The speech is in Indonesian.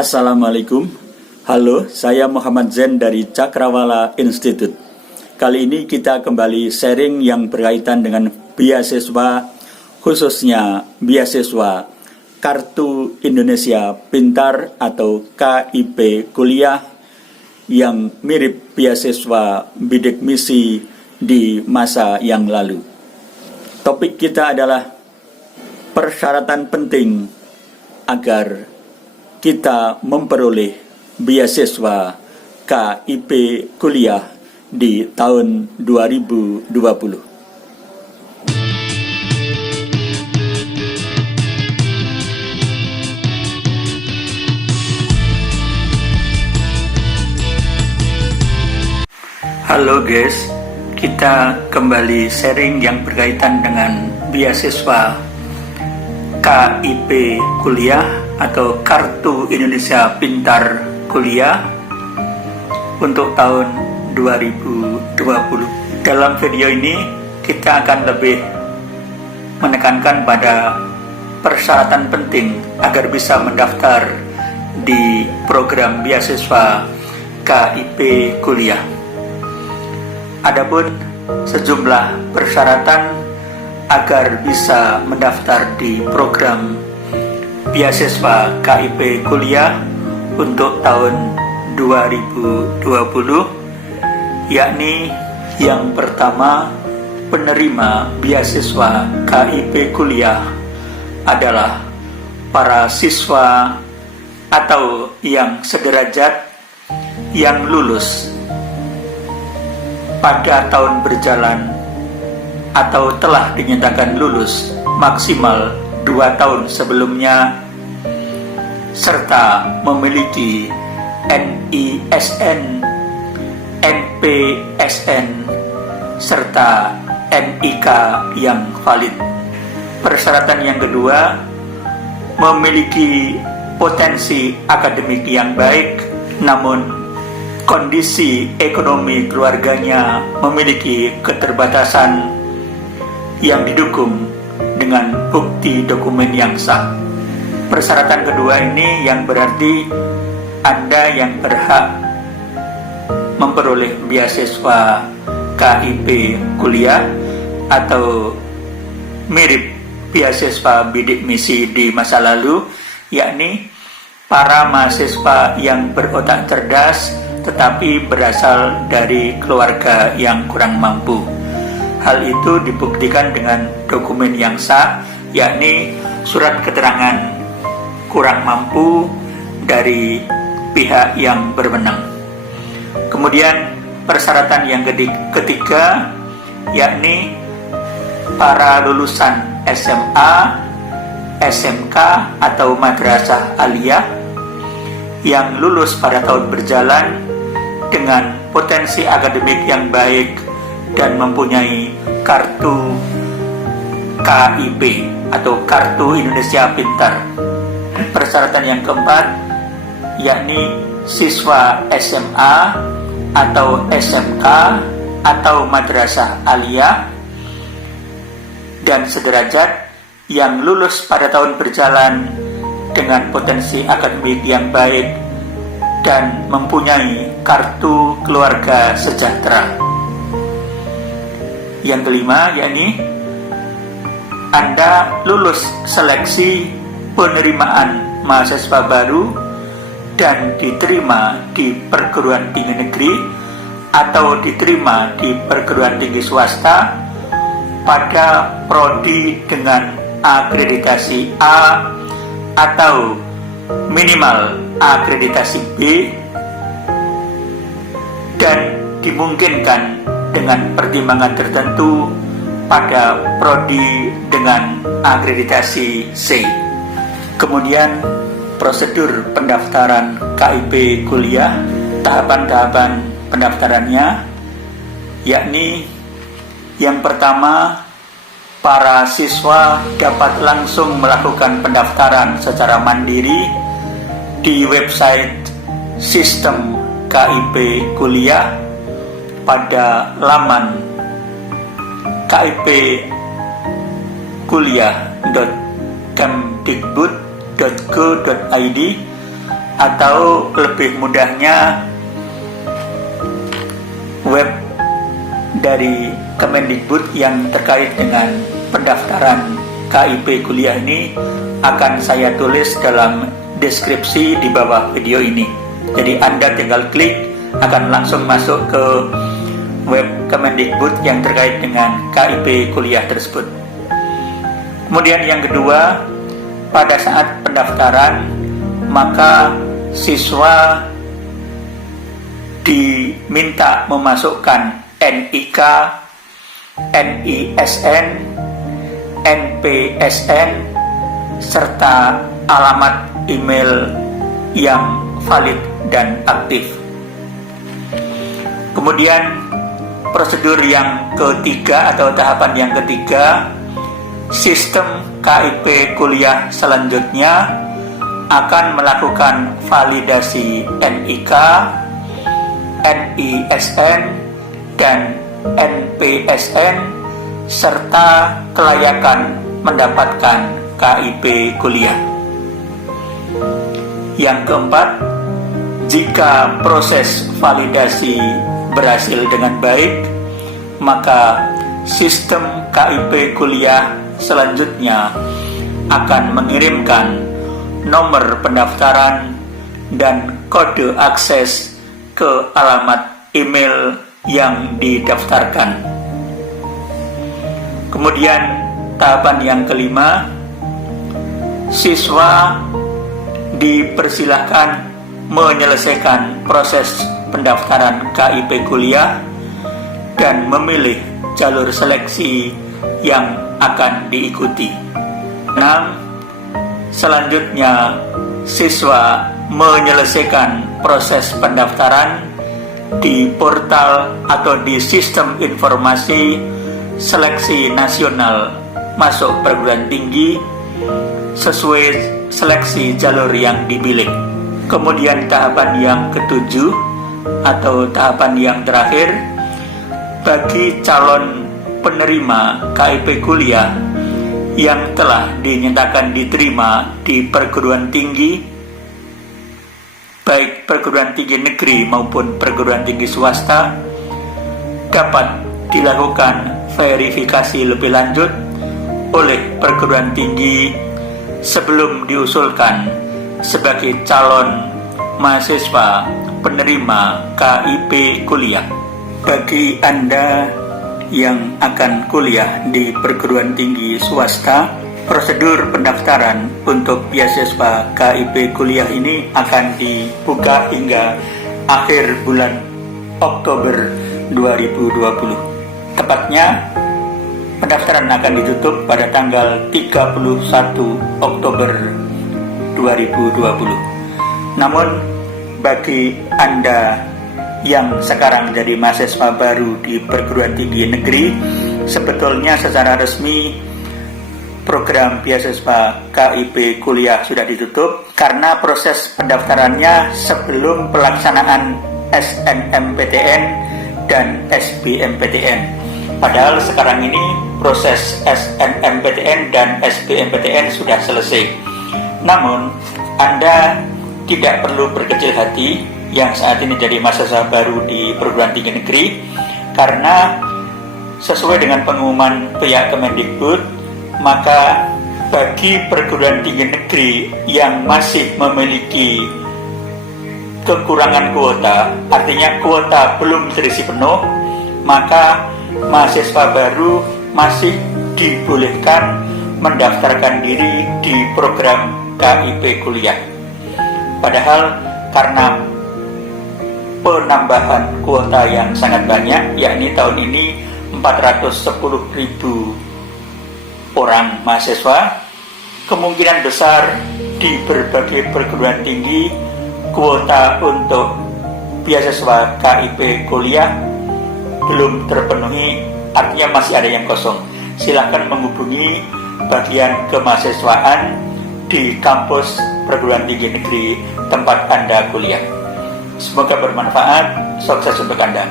Assalamualaikum. Halo, saya Muhammad Zain dari Cakrawala Institute. Kali ini kita kembali sharing yang berkaitan dengan beasiswa, khususnya beasiswa Kartu Indonesia Pintar atau KIP Kuliah yang mirip beasiswa bidik misi di masa yang lalu. Topik kita adalah persyaratan penting agar kita memperoleh beasiswa KIP Kuliah di tahun 2020. Halo guys, kita kembali sharing yang berkaitan dengan beasiswa KIP Kuliah atau Kartu Indonesia Pintar Kuliah untuk tahun 2020. Dalam video ini kita akan lebih menekankan pada persyaratan penting agar bisa mendaftar di program beasiswa KIP Kuliah. Adapun sejumlah persyaratan agar bisa mendaftar di program beasiswa KIP Kuliah untuk tahun 2020, yakni yang pertama, penerima beasiswa KIP Kuliah adalah para siswa atau yang sederajat yang lulus pada tahun berjalan atau telah dinyatakan lulus maksimal 2 tahun sebelumnya, serta memiliki NISN, NPSN, serta NIK yang valid. Persyaratan yang kedua, memiliki potensi akademik yang baik, namun kondisi ekonomi keluarganya memiliki keterbatasan yang didukung dengan bukti dokumen yang sah. Persyaratan kedua ini yang berarti Anda yang berhak memperoleh beasiswa KIP Kuliah atau mirip beasiswa bidik misi di masa lalu, yakni para mahasiswa yang berotak cerdas tetapi berasal dari keluarga yang kurang mampu. Hal itu dibuktikan dengan dokumen yang sah, yakni surat keterangan kurang mampu dari pihak yang berwenang. Kemudian persyaratan yang ketiga, yakni para lulusan SMA, SMK atau madrasah aliyah yang lulus pada tahun berjalan dengan potensi akademik yang baik dan mempunyai kartu KIP atau Kartu Indonesia Pintar. Persyaratan yang keempat, yakni siswa SMA atau SMK atau madrasah aliyah dan sederajat yang lulus pada tahun berjalan dengan potensi akademik yang baik dan mempunyai kartu keluarga sejahtera. Yang kelima, yakni Anda lulus seleksi penerimaan mahasiswa baru dan diterima di perguruan tinggi negeri atau diterima di perguruan tinggi swasta pada prodi dengan akreditasi A atau minimal akreditasi B, dan dimungkinkan dengan pertimbangan tertentu pada prodi dengan akreditasi C. Kemudian prosedur pendaftaran KIP Kuliah, tahapan-tahapan pendaftarannya, yakni yang pertama, para siswa dapat langsung melakukan pendaftaran secara mandiri di website sistem KIP Kuliah pada laman KIP kuliah.kemdikbud.go.id, atau lebih mudahnya web dari Kemendikbud yang terkait dengan pendaftaran KIP kuliah ini akan saya tulis dalam deskripsi di bawah video ini. Jadi Anda tinggal klik, akan langsung masuk ke web Kemendikbud yang terkait dengan KIP kuliah tersebut. Kemudian yang kedua, pada saat pendaftaran maka siswa diminta memasukkan NIK, NISN, NPSN, serta alamat email yang valid dan aktif. Kemudian prosedur yang ketiga atau tahapan yang ketiga, sistem KIP kuliah selanjutnya akan melakukan validasi NIK, NISN, dan NPSN serta kelayakan mendapatkan KIP kuliah. Yang keempat, jika proses validasi berhasil dengan baik, maka sistem KIP kuliah selanjutnya akan mengirimkan nomor pendaftaran dan kode akses ke alamat email yang didaftarkan. Kemudian tahapan yang kelima, siswa dipersilahkan menyelesaikan proses pendaftaran KIP kuliah dan memilih jalur seleksi yang akan diikuti. 6. Selanjutnya, siswa menyelesaikan proses pendaftaran di portal atau di sistem informasi seleksi nasional masuk perguruan tinggi sesuai seleksi jalur yang dipilih. Kemudian tahapan yang ketujuh atau tahapan yang terakhir, bagi calon penerima KIP kuliah yang telah dinyatakan diterima di perguruan tinggi, baik perguruan tinggi negeri maupun perguruan tinggi swasta, dapat dilakukan verifikasi lebih lanjut oleh perguruan tinggi sebelum diusulkan sebagai calon mahasiswa penerima KIP kuliah. Bagi Anda yang akan kuliah di perguruan tinggi swasta, prosedur pendaftaran untuk beasiswa KIP kuliah ini akan dibuka hingga akhir bulan Oktober 2020. Tepatnya, pendaftaran akan ditutup pada tanggal 31 Oktober 2020. Namun, bagi Anda yang sekarang jadi mahasiswa baru di perguruan tinggi negeri, sebetulnya secara resmi program beasiswa KIP kuliah sudah ditutup karena proses pendaftarannya sebelum pelaksanaan SNMPTN dan SBMPTN. Padahal sekarang ini proses SNMPTN dan SBMPTN sudah selesai. Namun, Anda tidak perlu berkecil hati yang saat ini jadi mahasiswa baru di perguruan tinggi negeri, karena sesuai dengan pengumuman pihak Kemendikbud, maka bagi perguruan tinggi negeri yang masih memiliki kekurangan kuota, artinya kuota belum terisi penuh, maka mahasiswa baru masih dibolehkan mendaftarkan diri di program KIP kuliah. Padahal karena penambahan kuota yang sangat banyak, yakni tahun ini 410.000 orang mahasiswa, kemungkinan besar di berbagai perguruan tinggi kuota untuk beasiswa KIP kuliah belum terpenuhi, artinya masih ada yang kosong. Silakan menghubungi bagian kemahasiswaan di kampus perguruan tinggi negeri tempat Anda kuliah. Semoga bermanfaat. Sukses untuk Anda.